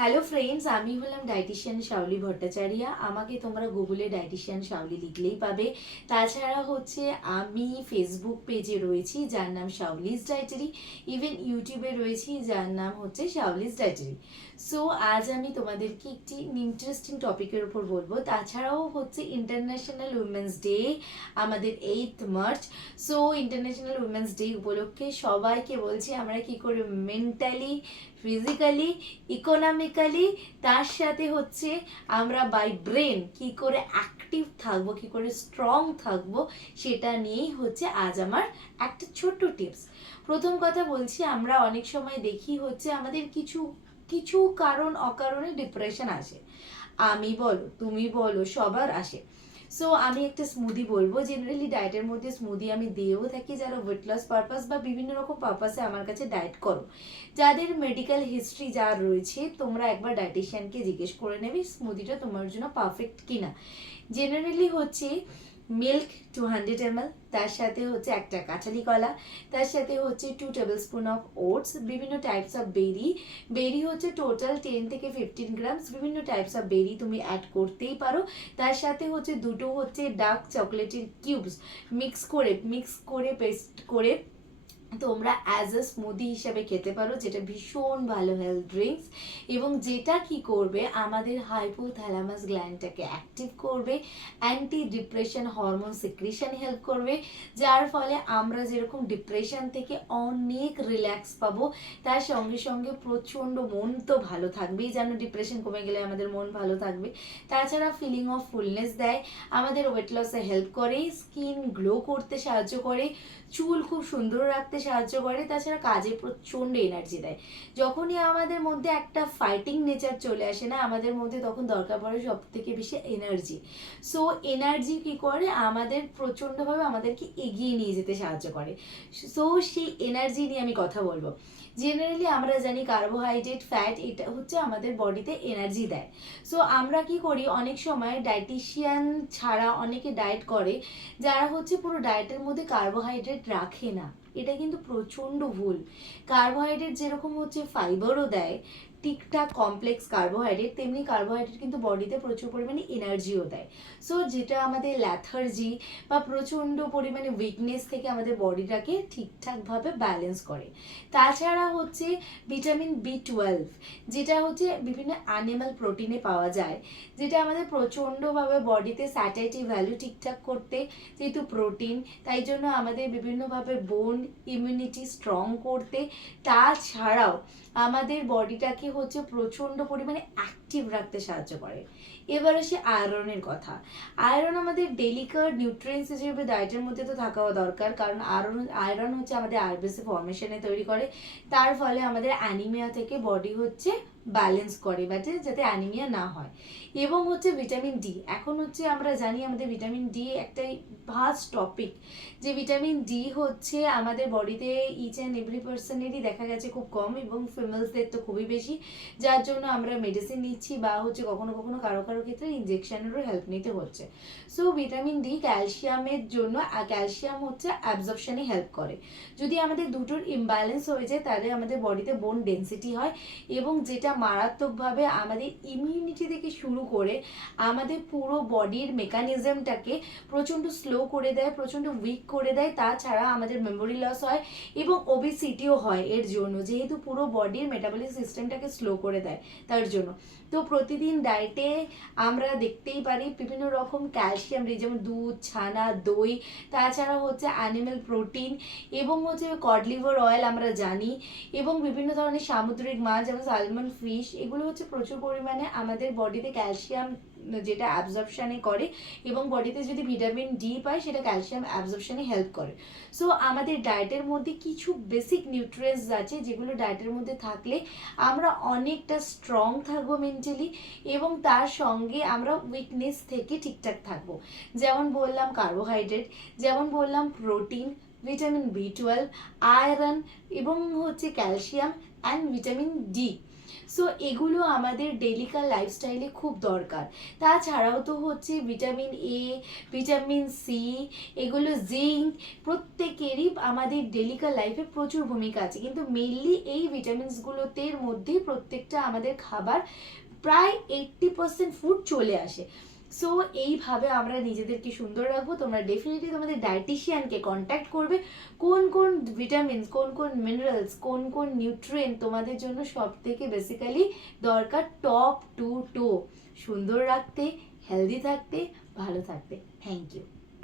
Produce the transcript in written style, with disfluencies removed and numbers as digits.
Hello friends, আমি হলাম dietician Shaoli Bhattacharya. আমাকে তোমরা গুগলে ডায়েটিশিয়ান শাওলি লিখলেই পাবে। তাছাড়া আমি ফেসবুক পেজে রয়েছি যার নাম শাওলিজ ডায়েটারি, ইভেন ইউটিউবে রয়েছি যার নাম শাওলিজ ডায়েটারি। সো আজ আমি তোমাদেরকে একটি ইন্টারেস্টিং টপিকের উপর বলবো। তাছাড়াও ইন্টারন্যাশনাল উইমেন্স ডে, আমাদের 8th March. So international women's day উপলক্ষে সবাইকে বলছি আমরা কি করে মেন্টালি, ফিজিক্যালি, ইকোনমিক্যালি, তার সাথে আমরা বাই ব্রেন কি করে অ্যাক্টিভ থাকবো, কি করে স্ট্রং থাকবো, সেটা নিয়েই আজ আমার একটা ছোট্ট টিপস। প্রথম কথা বলছি, আমরা অনেক সময় দেখি আমাদের কিছু কিছু কারণ অকারণে ডিপ্রেশন আসে। আমি বলো, তুমি বলো, সবার আসে। সো আমি একটা স্মুদি বলবো। জেনারেলি ডায়েটের মধ্যে স্মুদি আমি দিয়েও থাকি যারা ওয়েট লস পারপাস বা বিভিন্ন রকম পারপাসে আমার কাছে ডায়েট করো। যাদের মেডিকেল হিস্ট্রি যার রয়েছে, তোমরা একবার ডায়েটিশিয়ানকে জিজ্ঞেস করে নেবে স্মুদিটা তোমার জন্য পারফেক্ট কিনা। জেনারেলি মিল্ক 200 ml, তার সাথে একটা কাঁঠালি কলা, তার সাথে 2 টেবিলস্পুন অফ ওটস, বিভিন্ন types of berry. Berry total 10 থেকে 15 গ্রামস। বিভিন্ন টাইপস অফ বেরি তুমি অ্যাড করতেই পারো। তার সাথে দুটো ডার্ক চকলেটের কিউবস মিক্স করে পেস্ট করে তোমরা অ্যাজ আ স্মুদি হিসাবে খেতে পারো, যেটা ভীষণ ভালো হেলথ ড্রিঙ্কস এবং যেটা কি করবে আমাদের হাইপোথ্যালামাস গ্ল্যান্ডটাকে অ্যাক্টিভ করবে, anti depression hormone secretion help করবে, যার ফলে আমরা যেরকম ডিপ্রেশন থেকে অনেক রিল্যাক্স পাবো, তার সঙ্গে সঙ্গে প্রচণ্ড মন তো ভালো থাকবেই, যেন ডিপ্রেশন কমে গেলে আমাদের মন ভালো থাকবে। তাছাড়া ফিলিং অফ ফুলনেস দেয়, আমাদের ওয়েট লসে হেল্প করে, স্কিন গ্লো করতে সাহায্য করে, চুল খুব সুন্দর রাখতে সাহায্য করে, তাছাড়া কাজে প্রচণ্ড এনার্জি দেয়। যখনই আমাদের মধ্যে একটা ফাইটিং নেচার চলে আসে না, আমাদের মধ্যে তখন দরকার পড়ে সব থেকে বেশি এনার্জি। সো এনার্জি কি করে আমাদের প্রচণ্ডভাবে আমাদেরকে এগিয়ে নিয়ে যেতে সাহায্য করে। সো সেই এনার্জি নিয়ে আমি কথা বলবো। জেনারেলি আমরা জানি কার্বোহাইড্রেট, ফ্যাট, এটা আমাদের বডিতে এনার্জি দেয়। সো আমরা কি করি, অনেক সময় ডায়েটিশিয়ান ছাড়া অনেকে ডায়েট করে যারা পুরো ডায়েটের মধ্যে কার্বোহাইড্রেট রাখে না। এটা কিন্তু প্রচণ্ড ভুল। কার্বোহাইড্রেট যেরকম ফাইবারও দেয়, ঠিকঠাক কমপ্লেক্স কার্বোহাইড্রেট, তেমনি কার্বোহাইড্রেট কিন্তু বডিতে প্রচুর পরিমাণে এনার্জিও দেয়। সো যেটা আমাদের ল্যাথার্জি বা প্রচণ্ড পরিমাণে উইকনেস থেকে আমাদের বডিটাকে ঠিকঠাকভাবে ব্যালেন্স করে। তাছাড়া ভিটামিন B12, যেটা বিভিন্ন অ্যানিমাল প্রোটিনে পাওয়া যায়, যেটা আমাদের প্রচণ্ডভাবে বডিতে স্যাটাইটি ভ্যালু ঠিকঠাক করতে, যেহেতু প্রোটিন, তাই জন্য আমাদের বিভিন্নভাবে বোন ইমিউনিটি স্ট্রং করতে, তাছাড়াও আমাদের বডিটাকে প্রচণ্ড পরিমাণে অ্যাক্টিভ রাখতে সাহায্য করে। এবার আসি আয়রনের কথা। আয়রন আমাদের ডেলিকার নিউট্রিয়েন্টস হিসেবে ডায়েটের মধ্যে তো থাকাও দরকার, কারণ আয়রন আমাদের আরবিসি ফর্মেশনে তৈরি করে, তার ফলে আমাদের অ্যানিমিয়া থেকে বডি ব্যালেন্স করে, যাতে অ্যানিমিয়া না হয়। এবং ভিটামিন ডি। এখন আমরা জানি আমাদের ভিটামিন ডি একটাই ভাস্ট টপিক, যে ভিটামিন ডি আমাদের বডিতে ইচ অ্যান্ড এভরি পার্সনেরই দেখা গেছে খুব কম, এবং ফিমেলসদের তো খুবই বেশি, যার জন্য আমরা মেডিসিন নিচ্ছি বা কখনো কখনো কারো কারো ক্ষেত্রে ইনজেকশনেরও হেল্প নিতে হচ্ছে। সো ভিটামিন ডি ক্যালসিয়ামের জন্য, ক্যালসিয়াম অ্যাবজর্পশনে হেল্প করে। যদি আমাদের দুটোর ইমব্যালেন্স হয়ে যায়, তাহলে আমাদের বডিতে বোন ডেন্সিটি হয়, এবং যেটা মারাত্মকভাবে আমাদের ইমিউনিটি থেকে শুরু করে আমাদের পুরো বডির মেকানিজমটাকে প্রচণ্ড স্লো করে দেয়, প্রচণ্ড উইক করে দেয়। তাছাড়া আমাদের মেমোরি লস হয় এবং ওবেসিটিও হয় এর জন্য, যেহেতু পুরো বডির মেটাবলিক সিস্টেমটাকে স্লো করে দেয় তার জন্য। তো প্রতিদিন ডায়েটে আমরা দেখতেই পারি বিভিন্ন রকম ক্যালসিয়াম, যেমন দুধ, ছানা, দই, তাছাড়া অ্যানিমেল প্রোটিন, এবং কড লিভার অয়েল আমরা জানি, এবং বিভিন্ন ধরনের সামুদ্রিক মাছ যেমন সালমন ফিশ, এগুলো প্রচুর পরিমাণে আমাদের বডিতে ক্যালসিয়াম যেটা অ্যাবজর্পশনে করে, এবং বডিতে যদি ভিটামিন ডি পায় সেটা ক্যালসিয়াম অ্যাবজর্পশনে হেল্প করে। সো আমাদের ডায়েটের মধ্যে কিছু বেসিক নিউট্রিয়েন্টস আছে, যেগুলো ডায়েটের মধ্যে থাকলে আমরা অনেকটা স্ট্রং থাকবো মেন্টালি, এবং তার সঙ্গে আমরা উইকনেস থেকে ঠিকঠাক থাকবো। যেমন বললাম কার্বোহাইড্রেট, যেমন বললাম প্রোটিন, ভিটামিন B12, আয়রন, এবং calcium and vitamin D. So এগুলো আমাদের ডেলিকার লাইফস্টাইলে খুব দরকার। তাছাড়াও তো হচ্ছে ভিটামিন এ, ভিটামিন সি, এগুলো জিঙ্ক, প্রত্যেকেরই আমাদের ডেলিকার লাইফে প্রচুর ভূমিকা আছে, কিন্তু মেনলি এই ভিটামিনসগুলোতে মধ্যেই প্রত্যেকটা আমাদের খাবার প্রায় 80% ফুড চলে আসে। সো এইভাবে আমরা নিজেদেরকে সুন্দর রাখবো। তোমরা ডেফিনেটলি তোমাদের ডায়েটিশিয়ানকে কন্ট্যাক্ট করবে, কোন কোন ভিটামিনস, কোন কোন মিনারেলস, কোন কোন নিউট্রিয়েন্ট তোমাদের জন্য সব থেকে বেসিক্যালি দরকার টপ টু টো সুন্দর রাখতে, হেলদি থাকতে, ভালো থাকতে। Thank you.